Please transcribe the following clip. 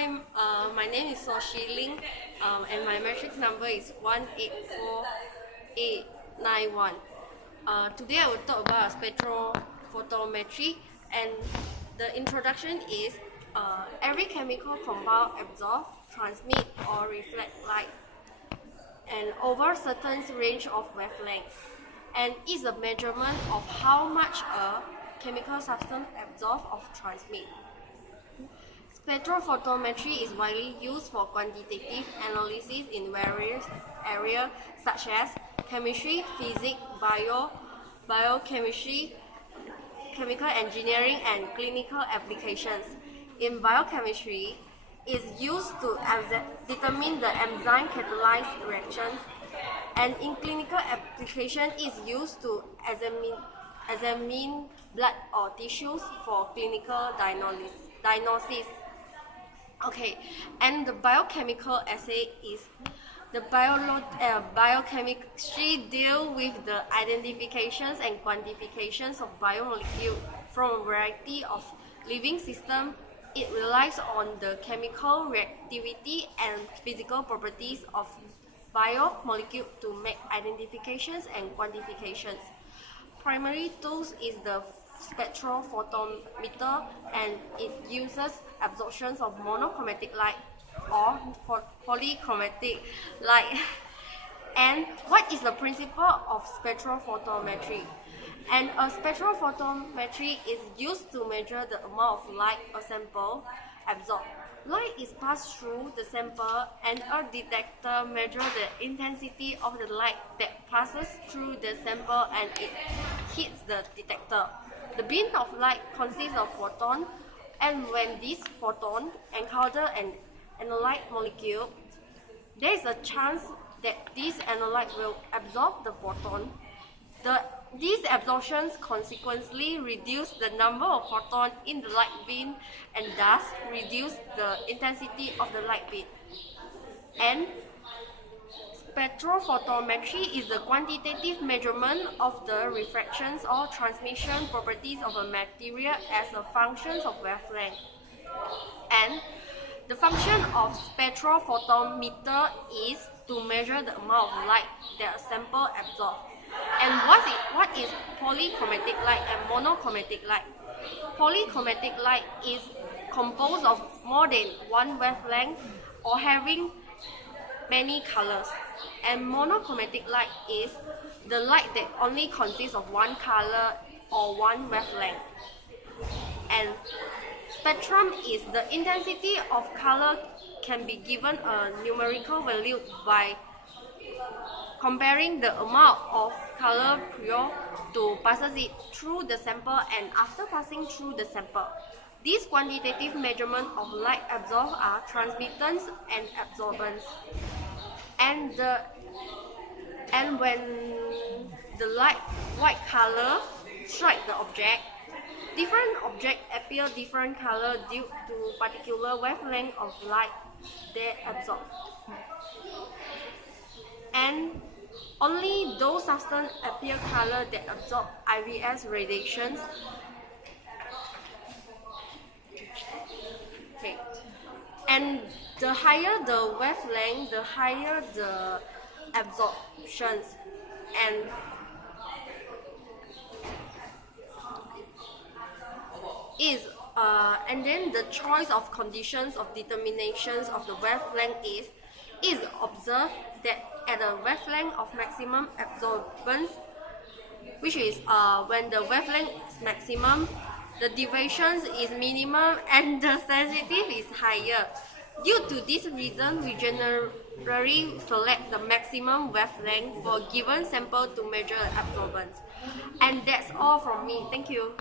Hi, my name is Soshi Ling, and my matrix number is 1848891. Today I will talk about spectrophotometry, and the introduction is every chemical compound absorb, transmit, or reflect light, and over certain range of wavelength, and is a measurement of how much a chemical substance absorbs or transmits. Spectrophotometry is widely used for quantitative analysis in various areas such as chemistry, physics, biochemistry, chemical engineering, and clinical applications. In biochemistry, it is used to determine the enzyme catalyzed reactions, and in clinical application, it is used to examine blood or tissues for clinical diagnosis. Okay, and the biochemical assay is the biochemistry deal with the identifications and quantifications of biomolecules from a variety of living systems. It relies on the chemical reactivity and physical properties of biomolecules to make identifications and quantifications. Primary tools is the spectrophotometer, and it uses absorptions of monochromatic light or polychromatic light. And what is the principle of spectrophotometry? And a spectrophotometry is used to measure the amount of light a sample absorbs. Light is passed through the sample, and a detector measures the intensity of the light that passes through the sample, and it hits the detector. The beam of light consists of photons, and when these photons encounter an analyte molecule, there is a chance that this analyte will absorb the photon. These absorptions consequently reduce the number of photons in the light beam and thus reduce the intensity of the light beam. And spectrophotometry is the quantitative measurement of the refractions or transmission properties of a material as a function of wavelength. And the function of spectrophotometer is to measure the amount of light that a sample absorbs. And what is polychromatic light and monochromatic light? Polychromatic light is composed of more than one wavelength or having many colors. And monochromatic light is the light that only consists of one color or one wavelength. And spectrum is the intensity of color can be given a numerical value by comparing the amount of color prior to passes it through the sample and after passing through the sample. These quantitative measurements of light absorbed are transmittance and absorbance. And when the white color strikes the object, different objects appear different color due to particular wavelength of light they absorb. And only those substances appear color that absorb IVS radiations. Okay. And the higher the wavelength, the higher the absorptions. And then the choice of conditions of determinations of the wavelength is observed that at a wavelength of maximum absorbance, which is when the wavelength is maximum, the deviations is minimum and the sensitivity is higher. Due to this reason, we generally select the maximum wavelength for a given sample to measure absorbance. And that's all from me. Thank you.